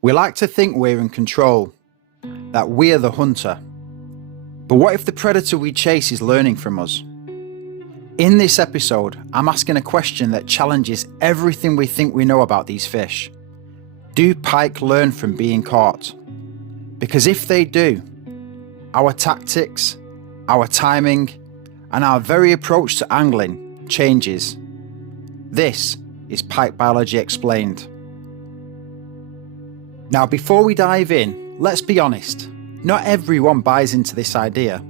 We like to think we're in control, that we're the hunter. But what if the predator we chase is learning from us? In this episode, I'm asking a question that challenges everything we think we know about these fish. Do pike learn from being caught? Because if they do, our tactics, our timing, and our very approach to angling changes. This is Pike Biology Explained. Now, before we dive in, let's be honest. Not everyone buys into this idea.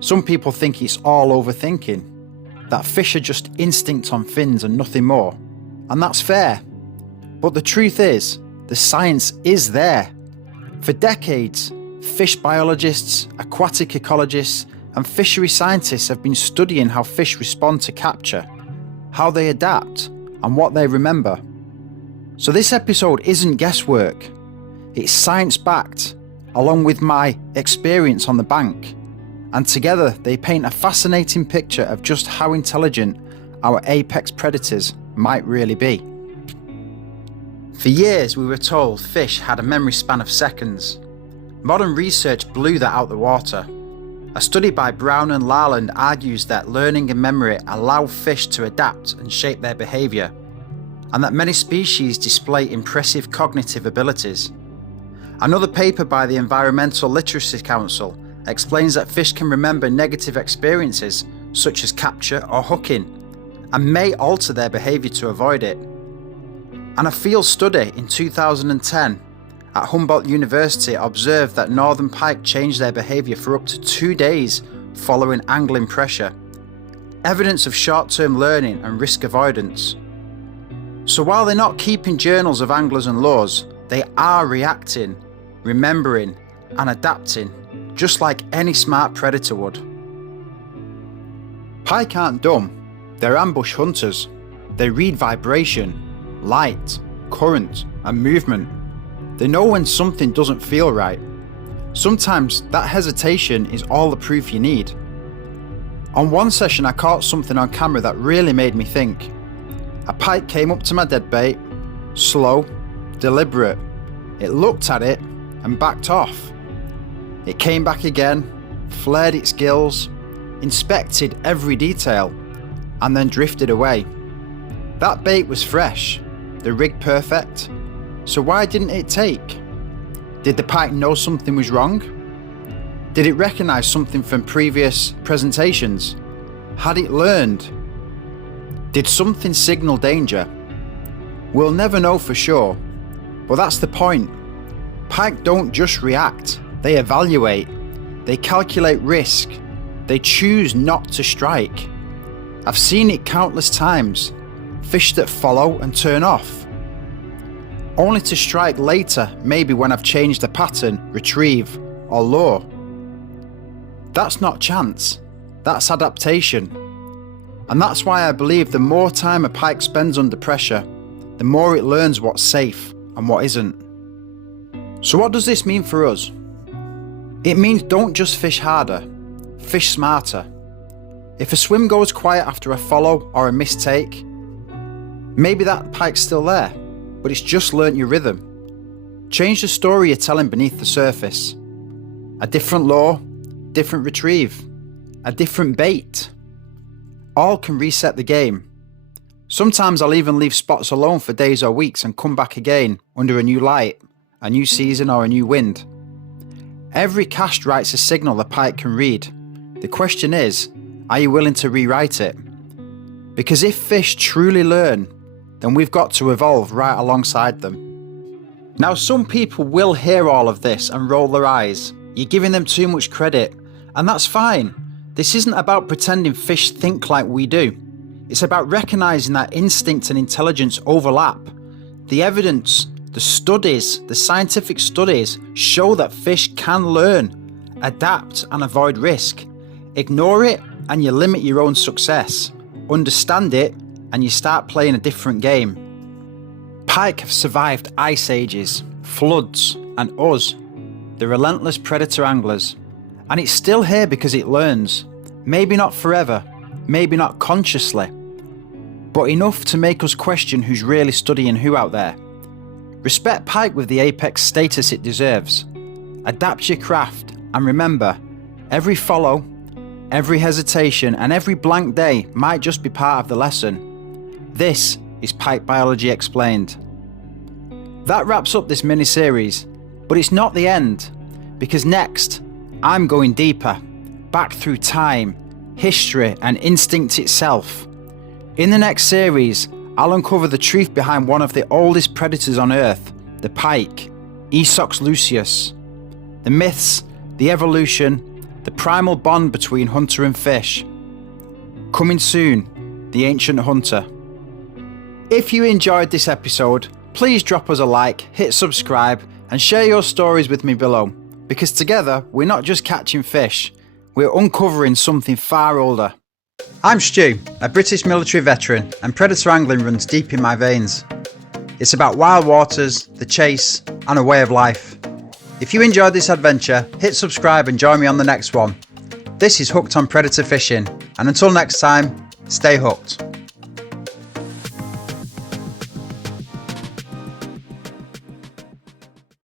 Some people think it's all overthinking, that fish are just instinct on fins and nothing more. And that's fair. But the truth is, the science is there. For decades, fish biologists, aquatic ecologists, and fishery scientists have been studying how fish respond to capture, how they adapt, and what they remember. So this episode isn't guesswork. It's science-backed, along with my experience on the bank. And together they paint a fascinating picture of just how intelligent our apex predators might really be. For years we were told fish had a memory span of seconds. Modern research blew that out the water. A study by Brown and Larland argues that learning and memory allow fish to adapt and shape their behaviour, and that many species display impressive cognitive abilities. Another paper by the Environmental Literacy Council explains that fish can remember negative experiences such as capture or hooking, and may alter their behaviour to avoid it. And a field study in 2010 at Humboldt University observed that northern pike changed their behaviour for up to 2 days following angling pressure, evidence of short-term learning and risk avoidance. So while they're not keeping journals of anglers and lures, they are reacting, remembering and adapting just like any smart predator would. Pike aren't dumb, they're ambush hunters. They read vibration, light, current and movement. They know when something doesn't feel right. Sometimes that hesitation is all the proof you need. On one session I caught something on camera that really made me think. A pike came up to my deadbait, slow, deliberate. It looked at it and backed off. It came back again, flared its gills, inspected every detail, and then drifted away. That bait was fresh, the rig perfect, so why didn't it take? Did the pike know something was wrong? Did it recognise something from previous presentations? Had it learned? Did something signal danger? We'll never know for sure, but that's the point. Pike don't just react, they evaluate, they calculate risk, they choose not to strike. I've seen it countless times, fish that follow and turn off, only to strike later, maybe when I've changed the pattern, retrieve or lure. That's not chance, that's adaptation. And that's why I believe the more time a pike spends under pressure, the more it learns what's safe and what isn't. So what does this mean for us? It means don't just fish harder, fish smarter. If a swim goes quiet after a follow or a mistake, maybe that pike's still there, but it's just learnt your rhythm. Change the story you're telling beneath the surface. A different lure, different retrieve, a different bait. All can reset the game. Sometimes I'll even leave spots alone for days or weeks and come back again under a new light, a new season or a new wind. Every cast writes a signal the pike can read. The question is, are you willing to rewrite it? Because if fish truly learn, then we've got to evolve right alongside them. Now, some people will hear all of this and roll their eyes. You're giving them too much credit, and that's fine. This isn't about pretending fish think like we do. It's about recognising that instinct and intelligence overlap. The evidence, the studies, the scientific studies show that fish can learn, adapt and avoid risk. Ignore it and you limit your own success. Understand it and you start playing a different game. Pike have survived ice ages, floods and us, the relentless predator anglers. And it's still here because it learns. Maybe not forever, maybe not consciously, but enough to make us question who's really studying who out there. Respect pike with the apex status it deserves. Adapt your craft, and remember, every follow, every hesitation and every blank day might just be part of the lesson. This is Pike Biology Explained. That wraps up this mini-series, but it's not the end, because next, I'm going deeper, back through time, history and instinct itself. In the next series, I'll uncover the truth behind one of the oldest predators on Earth, the pike, Esox lucius. The myths, the evolution, the primal bond between hunter and fish. Coming soon, The Ancient Hunter. If you enjoyed this episode, please drop us a like, hit subscribe and share your stories with me below, because together we're not just catching fish, we're uncovering something far older. I'm Stu, a British military veteran, and predator angling runs deep in my veins. It's about wild waters, the chase and a way of life. If you enjoyed this adventure, hit subscribe and join me on the next one. This is Hooked on Predator Fishing, and until next time, stay hooked.